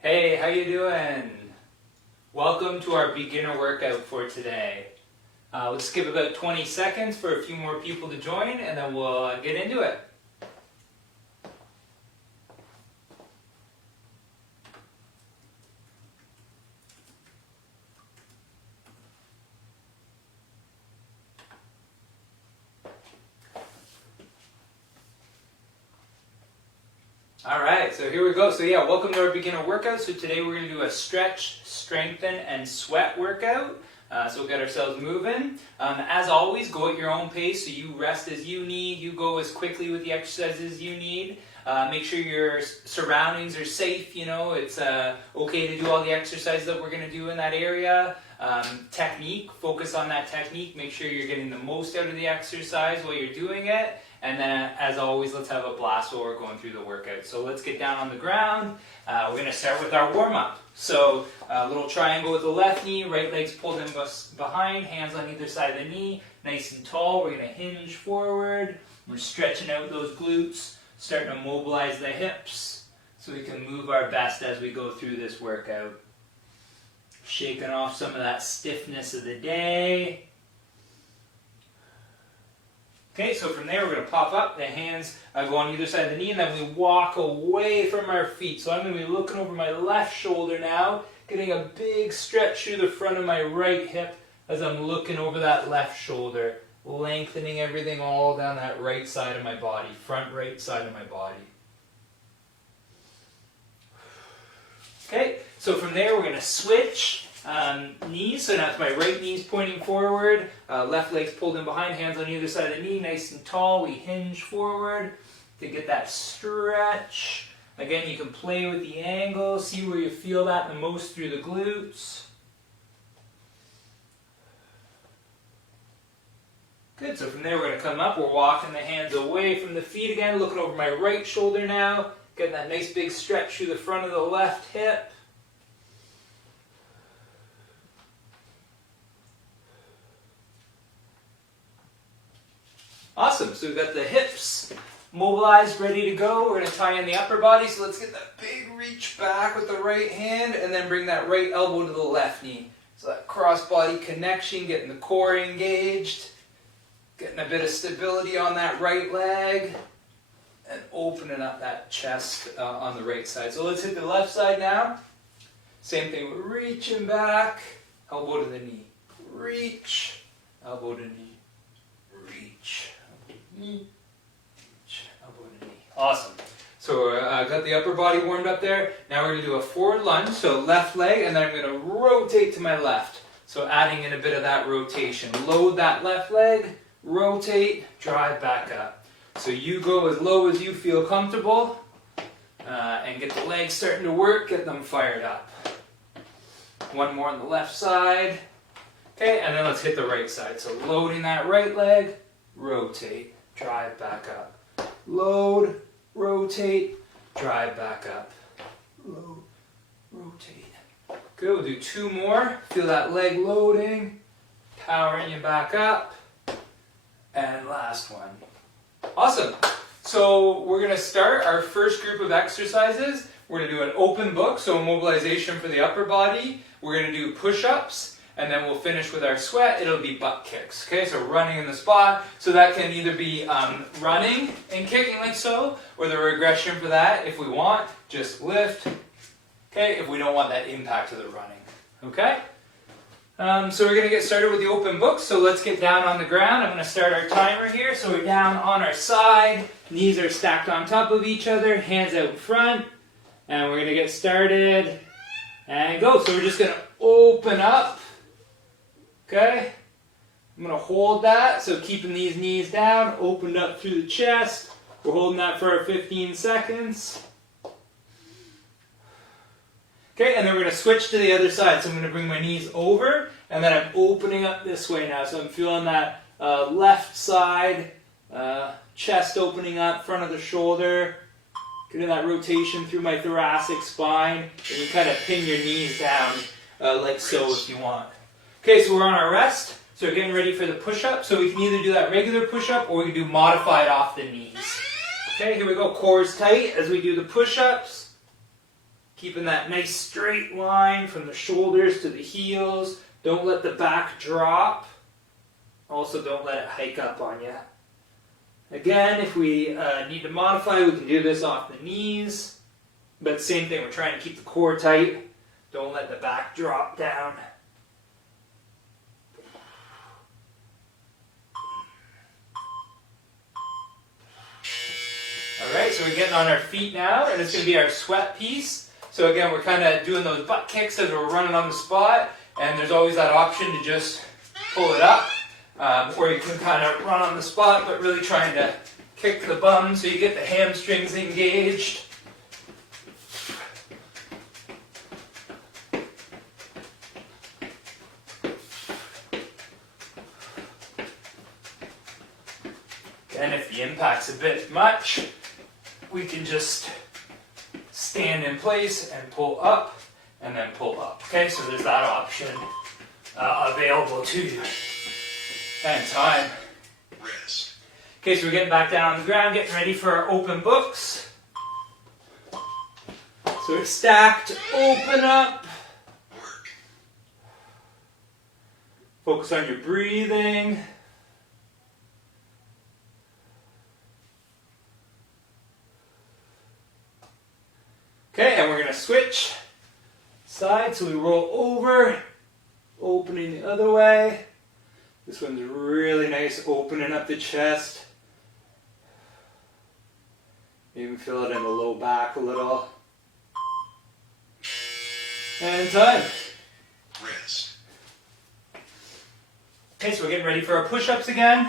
Hey, how you doing? Welcome to our beginner workout for today. Let's give about 20 seconds for a few more people to join and then we'll get into it. Alright, so here we go. So yeah, welcome to our beginner workout. So today we're going to do a stretch, strengthen, and sweat workout. So we'll get ourselves moving. As always, go at your own pace. So you rest as you need. You go as quickly with the exercises you need. Make sure your surroundings are safe. You know, it's okay to do all the exercises that we're going to do in that area. Technique, focus on that technique. Make sure you're getting the most out of the exercise while you're doing it. And then, as always, let's have a blast while we're going through the workout. So let's get down on the ground. We're going to start with our warm-up. So a little triangle with the left knee, right leg's pulled in behind, hands on either side of the knee, nice and tall. We're going to hinge forward. We're stretching out those glutes, starting to mobilize the hips so we can move our best as we go through this workout. Shaking off some of that stiffness of the day. Okay, so from there we're going to pop up, the hands go on either side of the knee, and then we walk away from our feet. So I'm going to be looking over my left shoulder now, getting a big stretch through the front of my right hip as I'm looking over that left shoulder, lengthening everything all down that right side of my body, front right side of my body. Okay, so from there we're going to switch. Knees, so now it's my right knee's pointing forward, left leg's pulled in behind, hands on either side of the knee, nice and tall. We hinge forward to get that stretch. Again, you can play with the angle, see where you feel that the most through the glutes. Good, so from there we're going to come up, we're walking the hands away from the feet again, looking over my right shoulder now, getting that nice big stretch through the front of the left hip. Awesome, so we've got the hips mobilized, ready to go. We're going to tie in the upper body, so let's get that big reach back with the right hand and then bring that right elbow to the left knee. So that cross-body connection, getting the core engaged, getting a bit of stability on that right leg, and opening up that chest on the right side. So let's hit the left side now. Same thing, we're reaching back, elbow to the knee. Reach, elbow to knee. Reach. Knee, elbow to knee. Awesome. So I got the upper body warmed up there. Now we're going to do a forward lunge. So left leg, and then I'm going to rotate to my left. So adding in a bit of that rotation. Load that left leg, rotate, drive back up. So you go as low as you feel comfortable, and get the legs starting to work, get them fired up. One more on the left side. Okay, and then let's hit the right side. So loading that right leg, rotate, drive back up. Load, rotate, drive back up. Load, rotate. Good, we'll do two more. Feel that leg loading, powering you back up. And last one. Awesome. So we're going to start our first group of exercises. We're going to do an open book, so mobilization for the upper body. We're going to do push-ups. And then we'll finish with our sweat. It'll be butt kicks. Okay, so running in the spot. So that can either be running and kicking like so, or the regression for that, if we want, just lift. Okay, if we don't want that impact of the running. Okay? So we're going to get started with the open book. So let's get down on the ground. I'm going to start our timer here. So we're down on our side. Knees are stacked on top of each other. Hands out in front. And we're going to get started. And go. So we're just going to open up. Okay, I'm going to hold that, so keeping these knees down, opened up through the chest. We're holding that for our 15 seconds. Okay, and then we're going to switch to the other side. So I'm going to bring my knees over, and then I'm opening up this way now. So I'm feeling that left side, chest opening up, front of the shoulder, getting that rotation through my thoracic spine. And you kind of pin your knees down like so if you want. Okay, so we're on our rest, so we're getting ready for the push-up. So we can either do that regular push-up or we can do modified off the knees. Okay, here we go, core is tight as we do the push-ups. Keeping that nice straight line from the shoulders to the heels. Don't let the back drop. Also, don't let it hike up on you. Again, if we need to modify, we can do this off the knees. But same thing, we're trying to keep the core tight. Don't let the back drop down. Alright, so we're getting on our feet now, and it's going to be our sweat piece. So again, we're kind of doing those butt kicks as we're running on the spot, and there's always that option to just pull it up, or you can kind of run on the spot, but really trying to kick the bum so you get the hamstrings engaged. And if the impact's a bit much, we can just stand in place and pull up, and then pull up. Okay, so there's that option available to you. And time. Rest. Okay, so we're getting back down on the ground, getting ready for our open books. So it's stacked, open up. Focus on your breathing. Okay, and we're going to switch sides, so we roll over, opening the other way. This one's really nice, opening up the chest. Even feel it in the low back a little. And time. Rest. Okay, so we're getting ready for our push-ups again.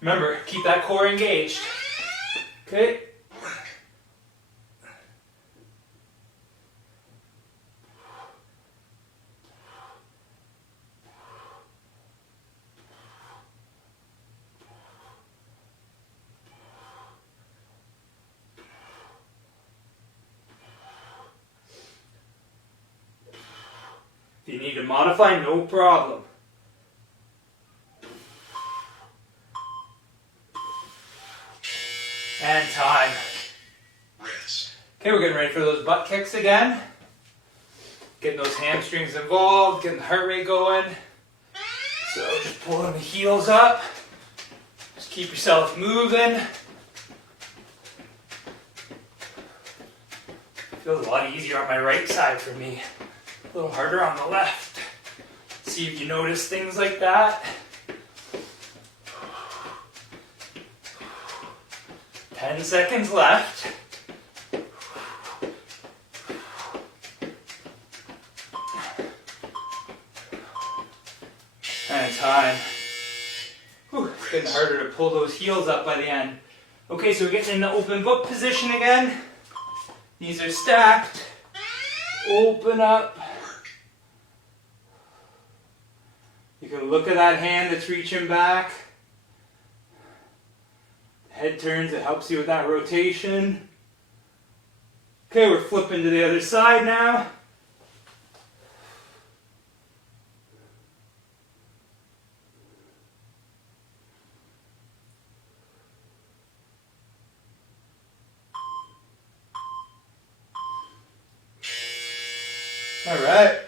Remember, keep that core engaged. Okay. If you need to modify, no problem. And time. Rest. Okay, we're getting ready for those butt kicks again. Getting those hamstrings involved, getting the heart rate going. So just pulling the heels up. Just keep yourself moving. Feels a lot easier on my right side for me. A little harder on the left. See if you notice things like that. 10 seconds left. And time. Whew, it's getting harder to pull those heels up by the end. Okay, so we're getting in the open book position again. Knees are stacked. Open up. You can look at that hand that's reaching back. Head turns, it helps you with that rotation. Okay, we're flipping to the other side now. All right.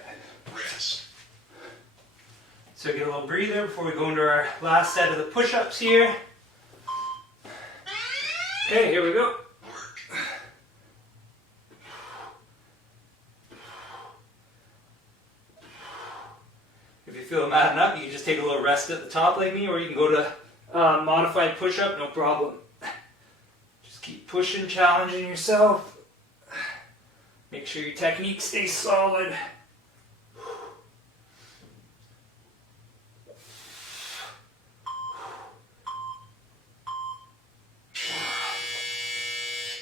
Rest. So get a little breather before we go into our last set of the push-ups here. Okay, here we go. If you feel maddened up, you can just take a little rest at the top like me, or you can go to modified push-up, no problem. Just keep pushing, challenging yourself. Make sure your technique stays solid.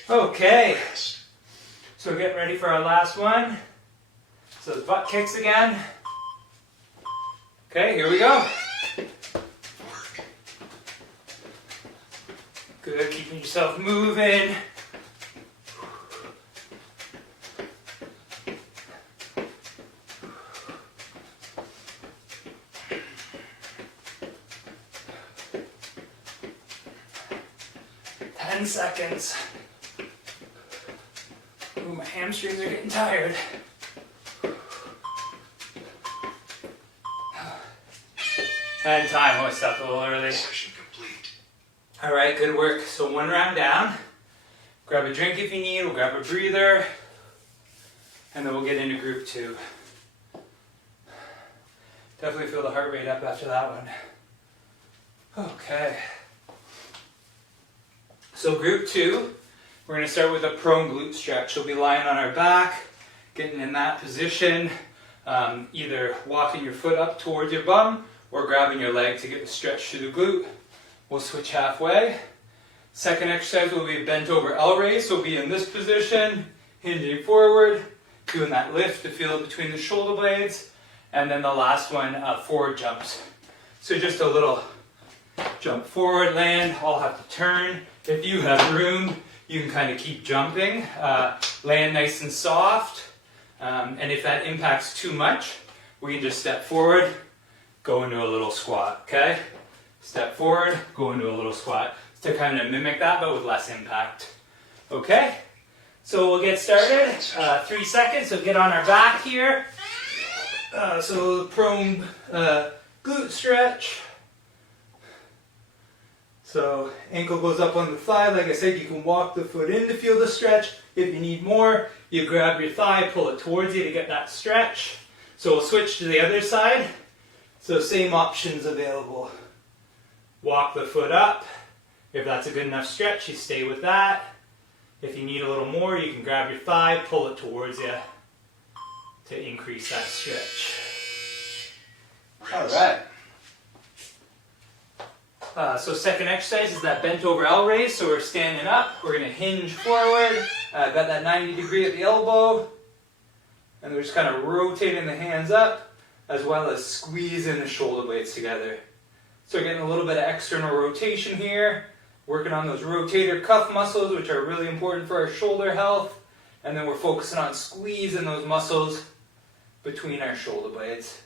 Okay, so we're getting ready for our last one. So the butt kicks again. Okay, here we go. Good, keeping yourself moving. Seconds. Move my Hamstrings are getting tired. And time. I stopped a little early. Session complete. All right, good work. So 1 round down. Grab a drink if you need. We'll grab a breather. And then we'll get into group 2. Definitely feel the heart rate up after that one. Okay. So group 2, we're going to start with a prone glute stretch. We'll be lying on our back, getting in that position, either walking your foot up towards your bum or grabbing your leg to get the stretch to the glute. We'll switch halfway. Second exercise will be bent over L raise. So we'll be in this position, hinging forward, doing that lift to feel it between the shoulder blades. And then the last one, forward jumps. So just a little jump forward, land, I'll have to turn. If you have room, you can kind of keep jumping. Land nice and soft. And if that impacts too much, we can just step forward, go into a little squat, okay? Step forward, go into a little squat. To kind of mimic that, but with less impact. Okay? So we'll get started. 3 seconds, so get on our back here. So prone glute stretch. So ankle goes up on the thigh. Like I said, you can walk the foot in to feel the stretch. If you need more, you grab your thigh, pull it towards you to get that stretch. So we'll switch to the other side. So same options available. Walk the foot up. If that's a good enough stretch, you stay with that. If you need a little more, you can grab your thigh, pull it towards you to increase that stretch. All right. So second exercise is that bent over L raise. So we're standing up. We're going to hinge forward. Got that 90 degree at the elbow. And we're just kind of rotating the hands up as well as squeezing the shoulder blades together. So we're getting a little bit of external rotation here. Working on those rotator cuff muscles, which are really important for our shoulder health. And then we're focusing on squeezing those muscles between our shoulder blades.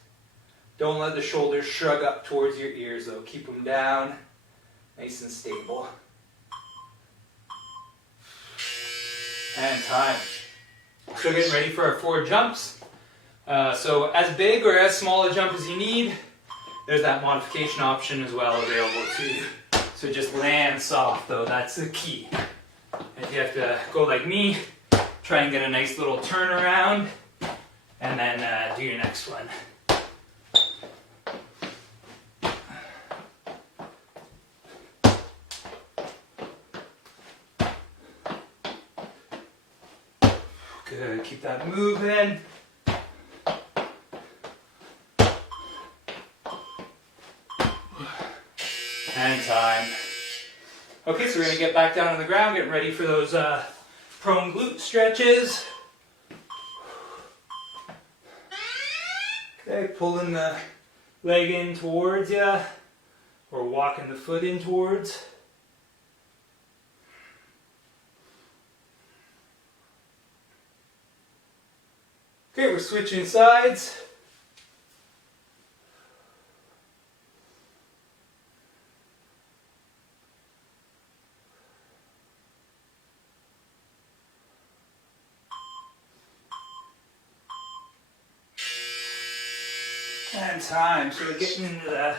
Don't let the shoulders shrug up towards your ears though. Keep them down, nice and stable. And time. So getting ready for our forward jumps. So as big or as small a jump as you need, there's that modification option as well available to you. So just land soft though, that's the key. If you have to go like me, try and get a nice little turnaround, and then do your next one. Good, keep that moving. And time. Okay, so we're going to get back down on the ground, getting ready for those prone glute stretches. Okay, pulling the leg in towards you, or walking the foot in towards. Okay, we're switching sides. And time. So we're getting into the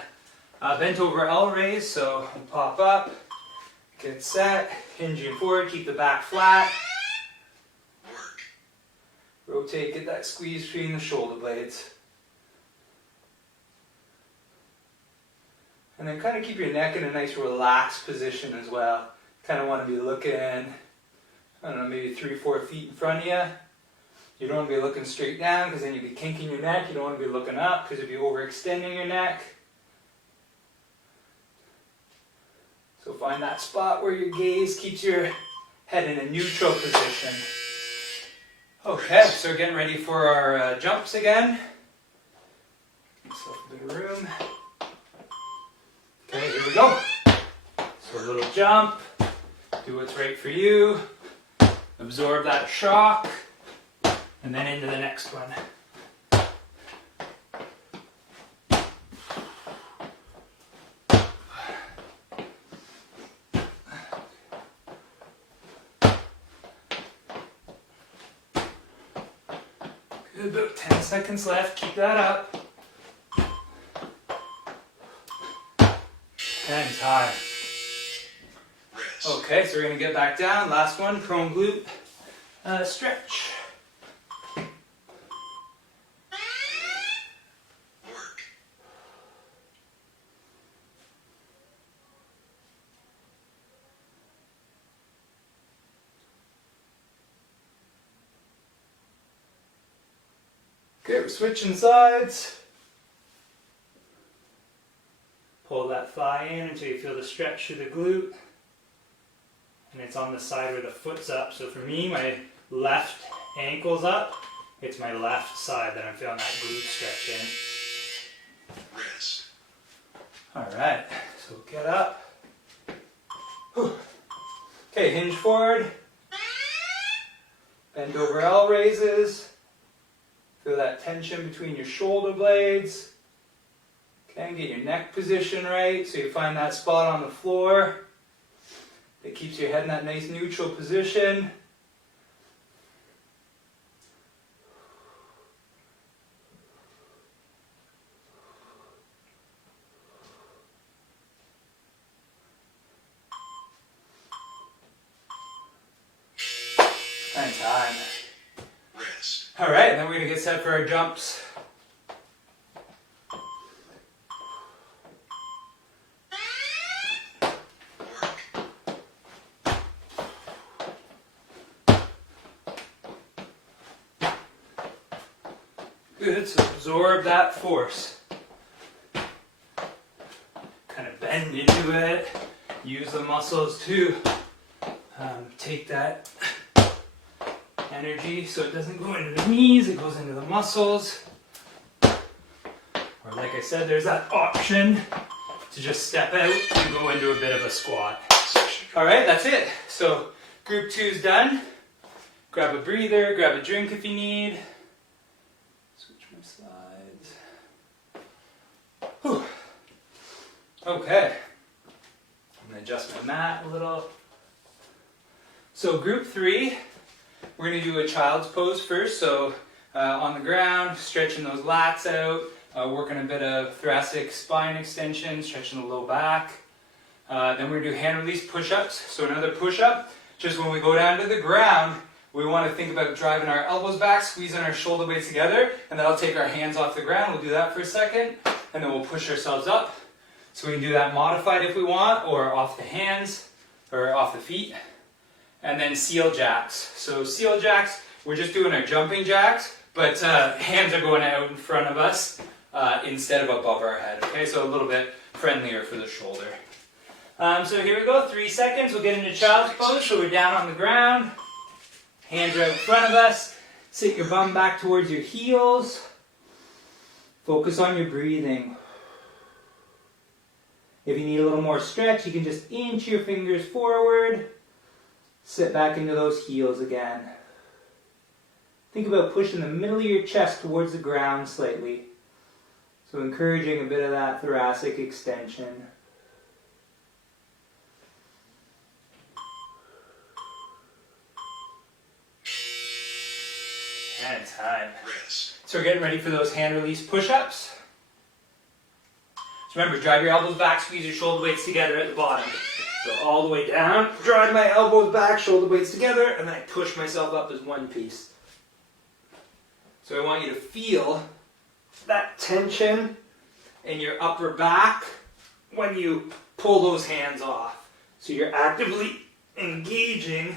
bent over L raise. So we'll pop up, get set, hinging forward, keep the back flat. Rotate, get that squeeze between the shoulder blades. And then kind of keep your neck in a nice relaxed position as well. Kind of want to be looking, I don't know, maybe 3-4 feet in front of you. You don't want to be looking straight down because then you'll be kinking your neck. You don't want to be looking up because you'll be overextending your neck. So find that spot where your gaze keeps your head in a neutral position. Okay, so we're getting ready for our jumps again. Get yourself a bit of room. Okay, here we go. So a little jump. Do what's right for you. Absorb that shock. And then into the next one. Good, about 10 seconds left. Keep that up. And time. Okay, so we're going to get back down. Last one, prone glute stretch. Okay, we're switching sides. Pull that thigh in until you feel the stretch through the glute. And it's on the side where the foot's up. So for me, my left ankle's up. It's my left side that I'm feeling that glute stretch in. Rest. Alright, so get up. Whew. Okay, hinge forward. Bend over L raises. Feel that tension between your shoulder blades. Okay, get your neck position right so you find that spot on the floor that keeps your head in that nice neutral position. And time. Rest. All right, and then we're going to get set for our jumps. Good, so absorb that force. Kind of bend into it. Use the muscles to take that energy so it doesn't go into the knees, it goes into the muscles. Or like I said, there's that option to just step out and go into a bit of a squat. Alright, that's it. So group 2 is done. Grab a breather, grab a drink if you need. Switch my slides. Whew. Okay. I'm going to adjust my mat a little. So group 3, we're going to do a child's pose first. So on the ground, stretching those lats out, working a bit of thoracic spine extension, stretching the low back. Then we're going to do hand release push-ups. So another push-up, just when we go down to the ground, we want to think about driving our elbows back, squeezing our shoulder blades together, and that'll take our hands off the ground. We'll do that for a second, and then we'll push ourselves up. So we can do that modified if we want, or off the hands, or off the feet. And then seal jacks. So seal jacks, we're just doing our jumping jacks, but hands are going out in front of us instead of above our head. Okay, so a little bit friendlier for the shoulder. So here we go, 3 seconds, we'll get into child's pose. So we're down on the ground, hands are out in front of us, sit your bum back towards your heels, focus on your breathing. If you need a little more stretch, you can just inch your fingers forward, sit back into those heels again. Think about pushing the middle of your chest towards the ground slightly. So encouraging a bit of that thoracic extension. And time. So we're getting ready for those hand release push-ups. So remember, drive your elbows back, squeeze your shoulder blades together at the bottom. So all the way down, drive my elbows back, shoulder blades together, and then I push myself up as one piece. So I want you to feel that tension in your upper back when you pull those hands off. So you're actively engaging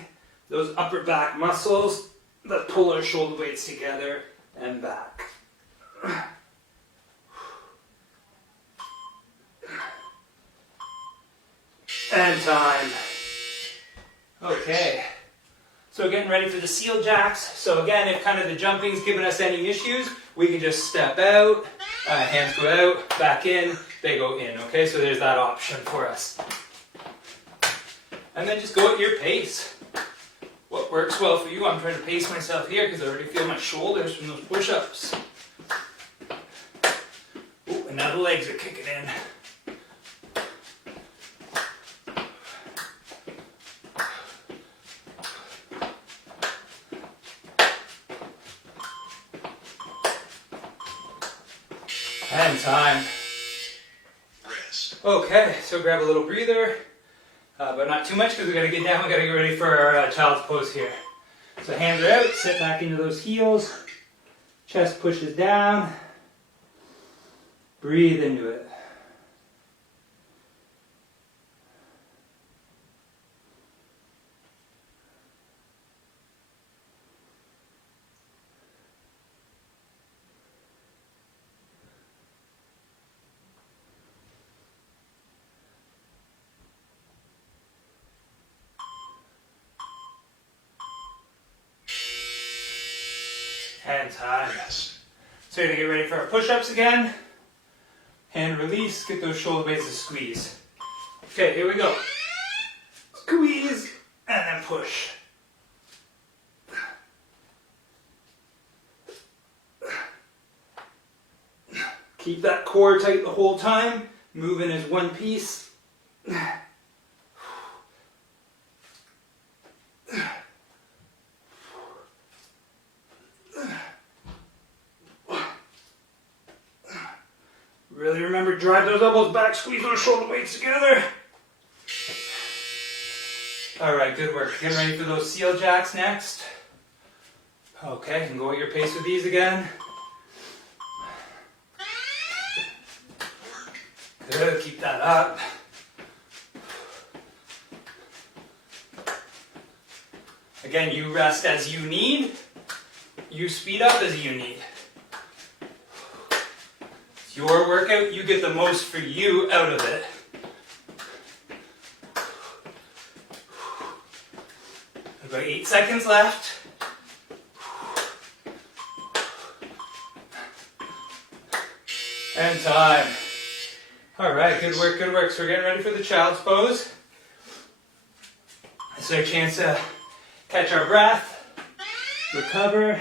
those upper back muscles that pull our shoulder blades together and back. And time. Okay. So getting ready for the seal jacks. So again, if kind of the jumping's giving us any issues, we can just step out, hands go out, back in, they go in. Okay, so there's that option for us. And then just go at your pace. What works well for you? I'm trying to pace myself here because I already feel my shoulders from those push-ups. Ooh, and now the legs are kicking in. And time. Rest. Okay, so grab a little breather, but not too much because we got to get down. We got to get ready for our child's pose here. So hands are out, sit back into those heels, chest pushes down, breathe into it. And time. Rest. So you're going to get ready for our push-ups again. Hand release, get those shoulder blades to squeeze. Okay, here we go. Squeeze, and then push. Keep that core tight the whole time. Moving as one piece. Really remember, drive those elbows back, squeeze those shoulder blades together. Alright, good work. Getting ready for those seal jacks next. Okay, you can go at your pace with these again. Good, keep that up. Again, you rest as you need. You speed up as you need. It's your workout, you get the most for you out of it. About 8 seconds left. And time. Alright, good work, good work. So we're getting ready for the child's pose. It's our chance to catch our breath, recover,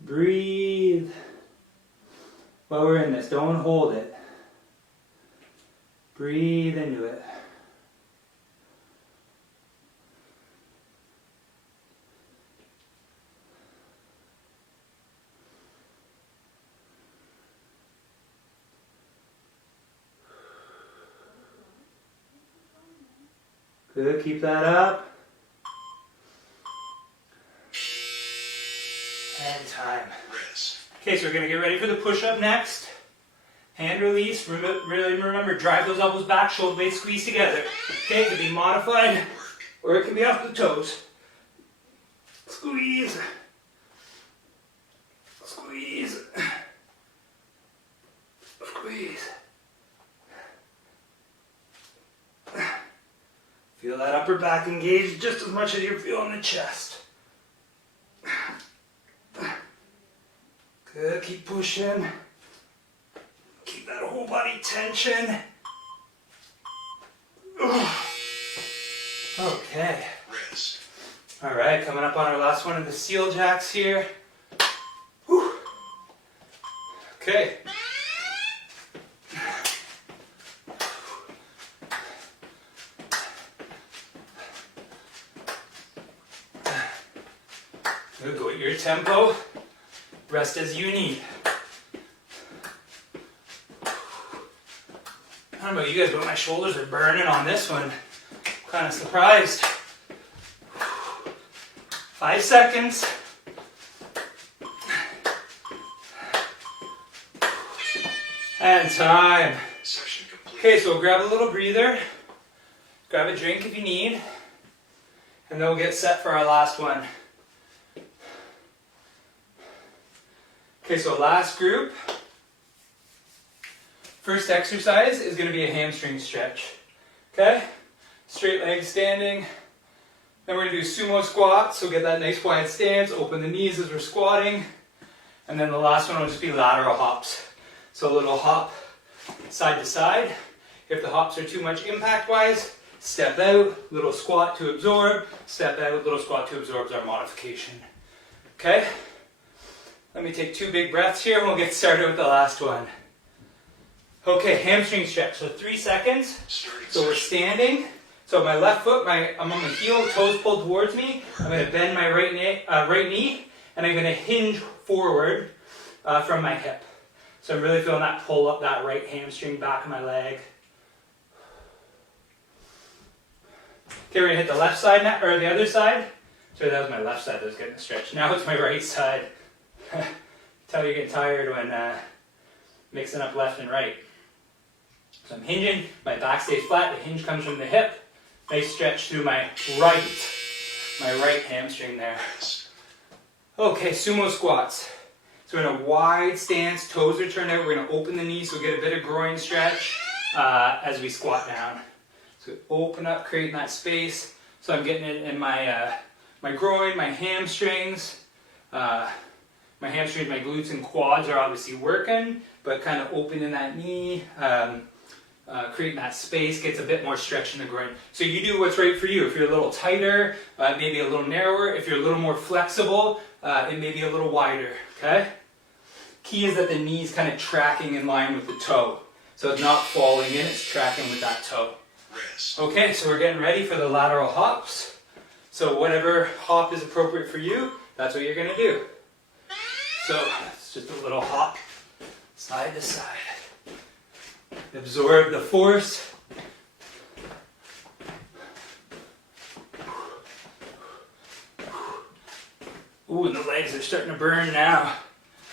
breathe. While we're in this, don't hold it. Breathe into it. Good, keep that up. And time. Okay, so we're going to get ready for the push-up next. Hand release. Really remember, drive those elbows back, shoulder blades squeeze together. Okay, it can be modified, or it can be off the toes. Squeeze. Squeeze. Squeeze. Feel that upper back engaged just as much as you're feeling the chest. Good, keep pushing. Keep that whole body tension. Okay. Alright, coming up on our last one of the seal jacks here. Whew. Okay. Good, go at your tempo. Rest as you need. I don't know about you guys, but my shoulders are burning on this one. I'm kind of surprised. 5 seconds. And time. Okay, so grab a little breather. Grab a drink if you need. And then we'll get set for our last one. Okay, so last group. First exercise is going to be a hamstring stretch. Okay? Straight legs standing. Then we're going to do sumo squats, so get that nice wide stance, open the knees as we're squatting. And then the last one will just be lateral hops. So a little hop side to side. If the hops are too much impact-wise, step out, little squat to absorb, step out, little squat to absorb is our modification. Okay? Let me take 2 big breaths here and we'll get started with the last one. Okay, hamstring stretch. So 3 seconds. So we're standing. So my left foot, I'm on the heel, toes pulled towards me. I'm going to bend my right knee and I'm going to hinge forward from my hip. So I'm really feeling that pull up that right hamstring, back of my leg. Okay, we're gonna hit the left side now, or the other side. Sorry, that was my left side that was getting a stretch. Now it's my right side. Tell you're getting tired when mixing up left and right. So I'm hinging, my back stays flat, the hinge comes from the hip. Nice stretch through my right hamstring there. Okay, sumo squats. So in a wide stance, toes are turned out, we're going to open the knees so we get a bit of groin stretch as we squat down. So open up, creating that space. So I'm getting it in my groin, my hamstrings. My glutes and quads are obviously working, but kind of opening that knee, creating that space, gets a bit more stretch in the groin. So you do what's right for you. If you're a little tighter, maybe a little narrower. If you're a little more flexible, it may be a little wider, okay? Key is that the knee's kind of tracking in line with the toe. So it's not falling in, it's tracking with that toe. Okay, so we're getting ready for the lateral hops. So whatever hop is appropriate for you, that's what you're gonna do. So it's just a little hop, side to side. Absorb the force. Ooh, and the legs are starting to burn now.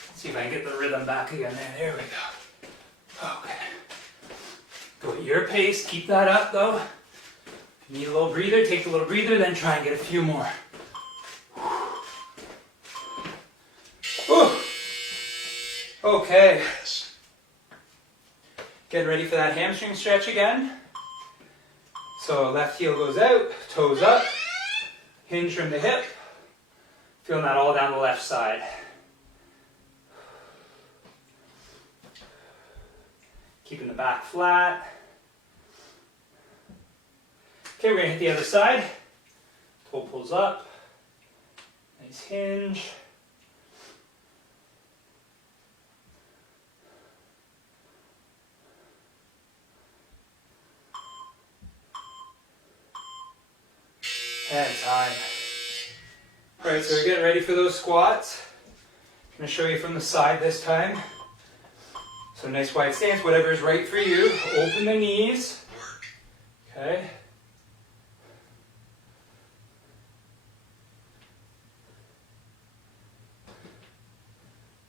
Let's see if I can get the rhythm back again there. There we go. Okay. Go at your pace. Keep that up though. If you need a little breather, take a little breather, then try and get a few more. Whew. Okay. Getting ready for that hamstring stretch again. So left heel goes out, toes up, hinge from the hip. Feeling that all down the left side. Keeping the back flat. Okay, we're going to hit the other side. Toe pulls up. Nice hinge. And time. Alright, so we're getting ready for those squats. I'm going to show you from the side this time. So nice wide stance, whatever is right for you. Open the knees. Okay.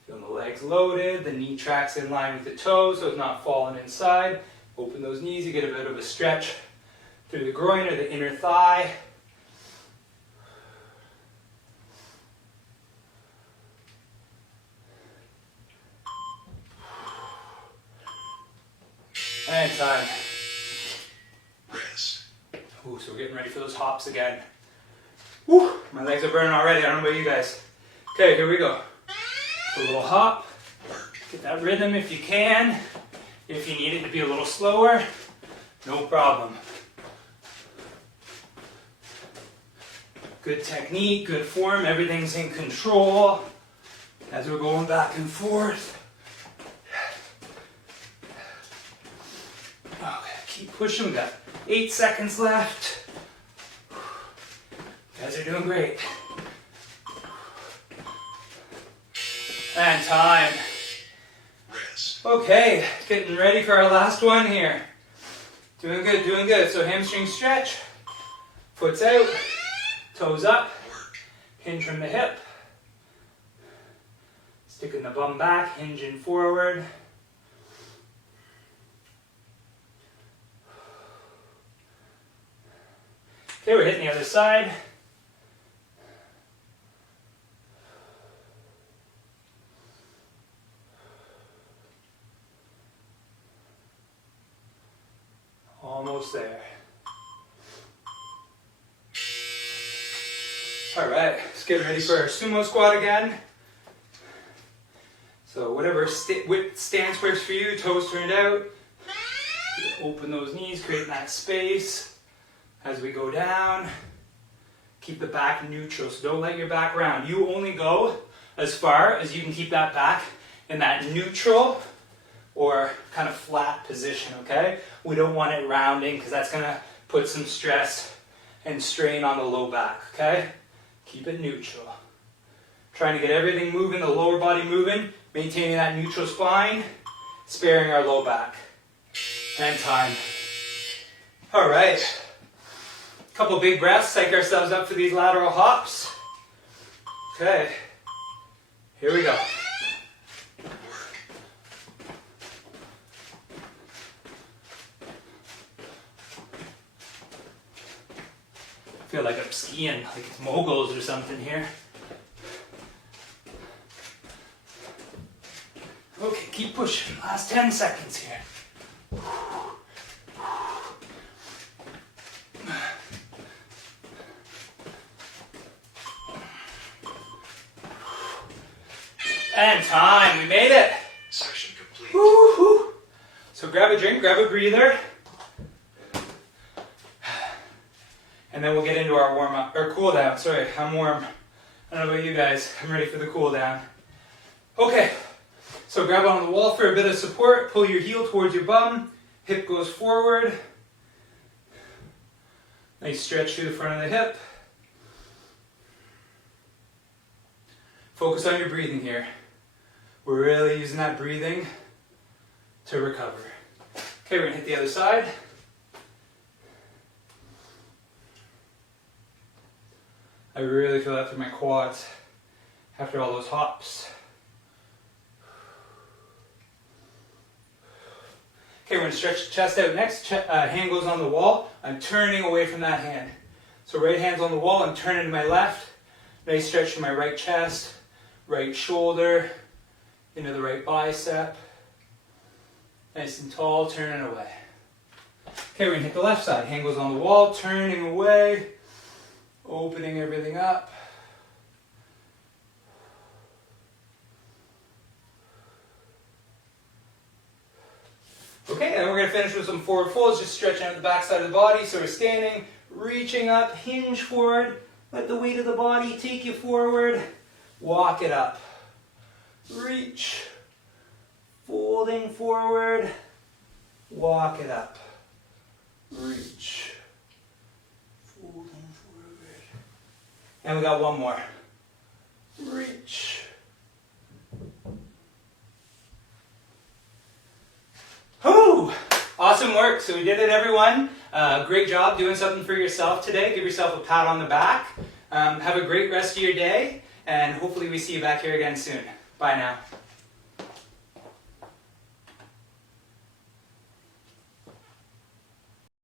Feeling the legs loaded, the knee tracks in line with the toes so it's not falling inside. Open those knees, you get a bit of a stretch through the groin or the inner thigh. And time. Rest. Ooh, so we're getting ready for those hops again. Woo, my legs are burning already. I don't know about you guys. Okay, here we go. A little hop. Get that rhythm if you can. If you need it to be a little slower, no problem. Good technique, good form, everything's in control as we're going back and forth. Okay, keep pushing. We got 8 seconds left. You guys are doing great. And time. Rest. Okay, getting ready for our last one here. Doing good, doing good. So hamstring stretch, foot's out, toes up, hinge from the hip, sticking the bum back, hinging forward. Okay, we're hitting the other side. Almost there. All right, let's get ready for our sumo squat again. So whatever stance works for you, toes turned out. Open those knees, creating that space. As we go down, keep the back neutral, so don't let your back round. You only go as far as you can keep that back in that neutral or kind of flat position, okay? We don't want it rounding because that's going to put some stress and strain on the low back, okay? Keep it neutral. Trying to get everything moving, the lower body moving, Maintaining that neutral spine, sparing our low back. And time. All right. Couple big breaths, psych ourselves up for these lateral hops. Okay. Here we go. I feel like I'm skiing, like it's moguls or something here. Okay, keep pushing. Last 10 seconds here. And time, we made it. Session complete. Woo-hoo. So grab a drink, grab a breather. And then we'll get into our warm up, or cool down. Sorry, I'm warm. I don't know about you guys. I'm ready for the cool down. Okay, so grab on the wall for a bit of support. Pull your heel towards your bum. Hip goes forward. Nice stretch through the front of the hip. Focus on your breathing here. We're really using that breathing to recover. Okay, we're gonna hit the other side. I really feel that through my quads after all those hops. Okay, we're gonna stretch the chest out next. Hand goes on the wall. I'm turning away from that hand. So right hand's on the wall, I'm turning to my left. Nice stretch to my right chest, right shoulder, into the right bicep. Nice and tall, turning away. Okay, we're gonna hit the left side. Hand goes on the wall, turning away, opening everything up. Okay, and we're gonna finish with some forward folds, just stretching out the back side of the body. So we're standing, reaching up, hinge forward, let the weight of the body take you forward, walk it up. Reach, folding forward, walk it up. Reach, folding forward. And we got one more. Reach. Whew! Awesome work. So we did it, everyone. Great job doing something for yourself today. Give yourself a pat on the back. Have a great rest of your day, and hopefully we see you back here again soon. Bye now.